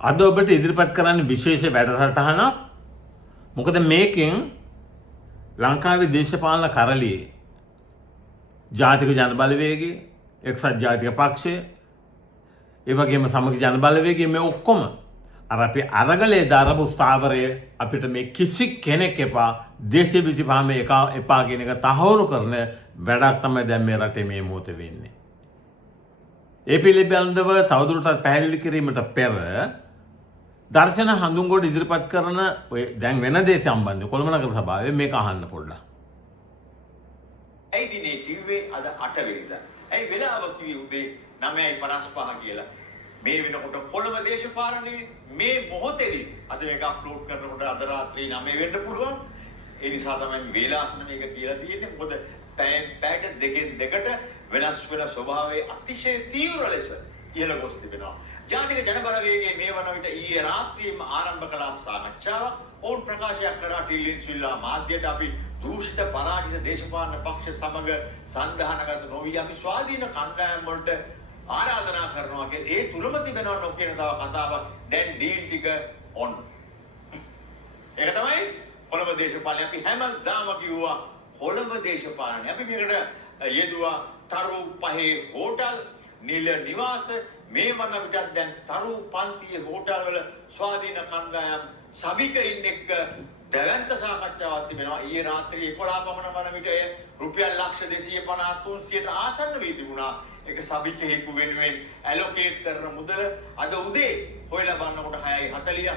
අද ඔබට ඉදිරිපත් කරන්න විශේෂ වැඩසටහනක්. මොකද මේකෙන් ලංකාවේ දේශපාලන කරලියේ ජාතික ජන බලවේගය, එක්සත් ජාතික පක්ෂය, ඒ වගේම සමගි ජන බලවේගය මේ ඔක්කොම අර අපි අරගලේ දාරපු ස්ථාවරය අපිට මේ කිසි කෙනෙක් එපා 225 එක එපා කියන එක තහවුරු කරන වැඩක් තමයි දැන් මේ රටේ මේ මොහොතේ වෙන්නේ. ඒ පිළිබඳව තවදුරටත් පැහැදිලි කිරීමට පෙර දර්ශන හඳුන්ගොඩ ඉදිරිපත් කරන ඔය දැන් වෙන දේ සම්බන්ධව කොළඹ නගර සභාවේ මේක අහන්න පොඩ්ඩක්. ඇයි දිනේ කිව්වේ අද 8 වෙනිදා? ඇයි වෙලාව කිව්වේ උදේ 9:55 කියලා? මේ වෙනකොට කොළඹ දේශපාලනයේ මේ මොහොතේදී අද මේක අප්ලෝඩ් කරනකොට අද රාත්‍රී 9 වෙන්න පුළුවන්. ඒ නිසා තමයි වේලාසන මේක කියලා තියෙන්නේ. මොකද පැයට දෙකෙන් දෙකට වෙනස් වෙන ස්වභාවයේ අතිශය තීව්‍ර ලෙස ඉහළ ගොස් තිබෙනවා. ජාතික ජන බලවේගයේ මේ වන විට ඊයේ රාත්‍රියේම ආරම්භ කළ සාකච්ඡාවක් ඔවුන් ප්‍රකාශයක් කරා ටීලින් සිල්ලා මාධ්‍යයට අපි දූෂිත පරාජිත දේශපාලන පක්ෂ සමග සංධානගත නොවි අපි ස්වාධීන කණ්ඩායම් වලට ආරාධනා කරනවා කියලා. ඒ තුලම තිබෙනවා නොකියන තව කතාවක්. දැන් ඩීල් ටික ඔන්. ඒක තමයි කොළඹ දේශපාලනය. අපි හැමදාම කිව්වා කොළඹ දේශපාලනය. අපි මේකට යෙදුවා තරු පහේ හෝටල්, නිල නිවාස, මේ වන විටත් දැන් තරු පන්තියේ හෝටල් වල ස්වාධීන කණ්ඩායම් සභිකයින් එක්ක දැවැන්ත සාකච්ඡාවක් තිබෙනවා. ඊයේ රාත්‍රියේ 11 පමණ වන විට රුපියල් ලක්ෂ 250 300ට ආසන්න වී තිබුණා. ඒක සභිකයෙකු වෙනුවෙන් ඇලොකේට් කරන මුදල අද උදේ හොයලා බලනකොට 6:40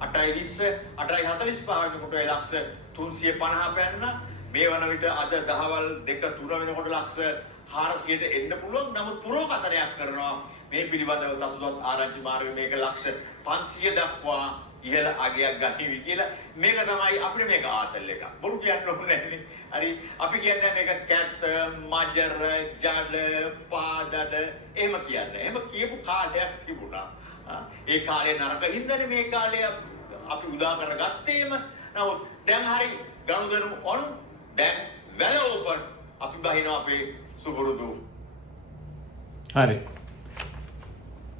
6:50 8:20 8:45 වෙනකොට ලක්ෂ 350 පැන්න. මේ වන විට අද දහවල් 2 3 වෙනකොට ලක්ෂ 400ට එන්න පුළුවන්. නමුත් පුරෝකතරයක් කරනවා මේ පිළිබඳව තතුවත් ආරංචි මාර්ග මේක ලක්ෂ 500 දක්වා ඉහළ අගයක් ගනිවි කියලා. මේක තමයි අපිට මේක ආතල් එකක්. බොරු කියන්න ඕනේ නැහැ. හරි අපි කියන්නේ මේක කැත්, මජර, ජඩ, පාදඩ එහෙම කියන්නේ. එහෙම කියපු කාලයක් තිබුණා. ඒ කාලේ නරක හින්දානේ මේ කාලේ අපි උදා කරගත්තේම. නමුත් දැන් හරි ගනුදෙනු ඔන්. දැන් වැල ඕපන්. අපි බහිනවා අපේ සුපුරුදු. හරි.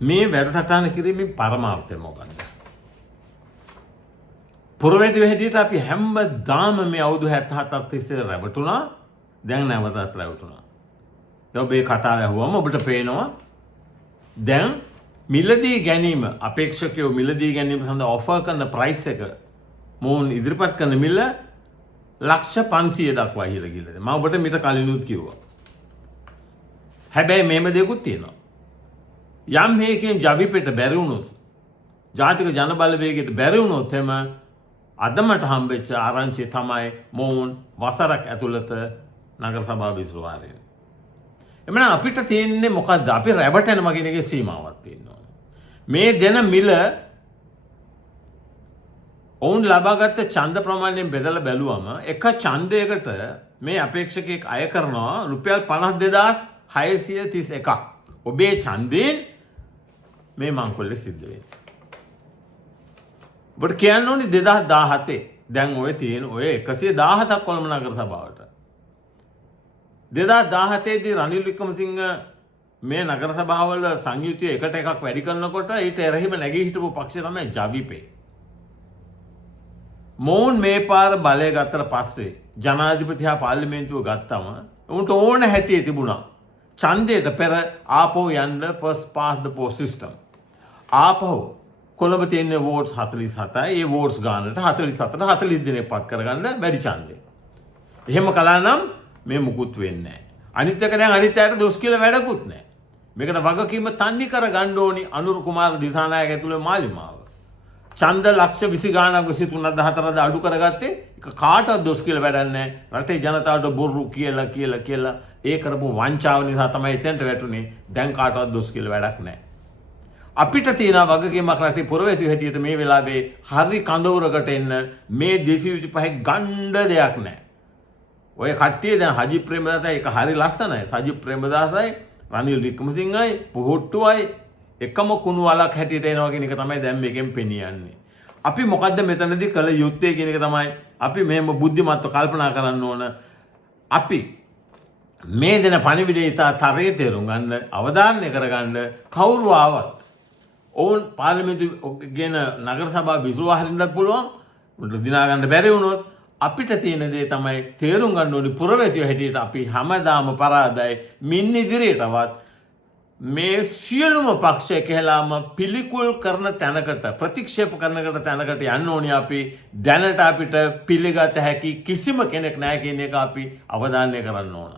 මේ වැඩසටහන කිරීමේ පරමාර්ථය මොකක්ද? පුරවැසියෝ හැටියට අපි හැමදාම මේ අවුරුදු 77ක් තිස්සේ රැවටුණා. දැන් නැවතත් රැවටුණා. දැන් ඔබේ කතාව ඇහුවම ඔබට පේනවා දැන් මිලදී ගැනීම අපේක්ෂකයෝ මිලදී ගැනීම සඳහා ඔෆර් කරන ප්‍රයිස් එක මොවුන් ඉදිරිපත් කරන මිල ලක්ෂ 500 දක්වා ඉහළ ගිහලා. මම ඔබට මීට කලිනුත් කිව්වා. හැබැයි මේම දෙකුත් තියෙනවා. යම් හේකින් ජවිපෙට බැරි වුණොත් ජාතික ජන බලවේගයට බැරි වුණොත් එම අදමට හම්බෙච්ච ආරංචිය තමයි මොවුන් වසරක් ඇතුළත නගර සභාව විසුවාරය. එමනම් අපිට තියෙන්නේ මොකද්ද? අපි රැවටෙනවා කියන එකේ සීමාවක් තියෙනවා. මේ දෙන මිල ඔවුන් ලබාගත් ඡන්ද ප්‍රමාණයෙන් බෙදලා බැලුවම එක ඡන්දයකට මේ අපේක්ෂකයෙක් අය කරනවා රුපියල් 52631ක්. ඔබේ ඡන්දයෙන් මේ මංකොල්ලේ සිද්ධ වෙන්නේ. ඔබට කියන්න ඕනේ 2017 දැන් ඔය තියෙන ඔය 117ක් කොළඹ නගර සභාවට 2017 දී රනිල් වික්‍රමසිංහ මේ නගර සභාවල සංයුතිය එකට එකක් වැඩි කරනකොට ඊට එරෙහිව නැගී හිටපු පක්ෂය තමයි ජවිපේ. මොවුන් මේ පාර බලය ගත්තට පස්සේ ජනාධිපති හා පාර්ලිමේන්තුව ගත්තම උන්ට ඕන හැටියේ තිබුණා ඡන්දයට පෙර ආපහු යන්න first past the post system. ආපහු කොළඹ තියෙන වෝට්ස් 47යි. ඒ වෝට්ස් ගානට 47ට 40 දිනක් පත් කරගන්න වැඩි ඡන්දය. එහෙම කළා නම් මේ මුකුත් වෙන්නේ නැහැ. අනිත් එක දැන් අනිත් අයට දොස් කියලා වැඩකුත් නැහැ. මේකට වගකීම තන්නේ කර ගන්න ඕනි අනුර කුමාර දිසානායක ඇතුළේ මාලිමාව. ඡන්ද ලක්ෂ 20 ගානක් 23,14ද අඩු කරගත්තේ ඒක කාටවත් දොස් කියලා වැඩක් නැහැ. රටේ ජනතාවට බොරු කියලා ඒ කරපු වංචාව නිසා තමයි එතෙන්ට වැටුනේ. දැන් කාටවත් දොස් කියලා වැඩක් නැහැ. අපිට තියෙන වගකීමක් රටේ පුරවැසියෝ හැටියට මේ වෙලාවේ හරි කඳවුරකට එන්න මේ 225 ගණ්ඩ දෙයක් නැහැ. ඔය කට්ටිය දැන් හජි ප්‍රේමදාසයි ඒක හරි ලස්සනයි. සජි ප්‍රේමදාසයි රනිල් වික්‍රමසිංහයි පුහුට්ටුවයි එකම කුණු වලක් හැටියට එනවා කියන එක තමයි දැන් මේකෙන් පෙනියන්නේ. අපි මොකද්ද මෙතනදී කළ යුත්තේ කියන එක තමයි අපි මෙහෙම බුද්ධිමත්ව කල්පනා කරන්න ඕන. අපි මේ දෙන පණිවිඩය ඉතා තරයේ තේරුම් ගන්න අවධානය කරගන්න කවුරු ආවත් ඔවුන් පාර්ලිමේන්තු ගෙන නගර සභා විසුවා හරින්නත් පුළුවන්. උන්ට දිනා ගන්න බැරි වුණොත් අපිට තියෙන දේ තමයි තේරුම් ගන්න ඕනි පුරවැසියෝ හැටියට අපි හැමදාම පරාදයි. මින් ඉදිරියටවත් මේ සියලුම පක්ෂ එකහෙලාම පිළිකුල් කරන තැනකට ප්‍රතික්ෂේප කරනකට තැනකට යන්න ඕනි අපි. දැනට අපිට පිළිගත හැකි කිසිම කෙනෙක් නැහැ කියන එක අපි අවධානය කරන්න ඕන.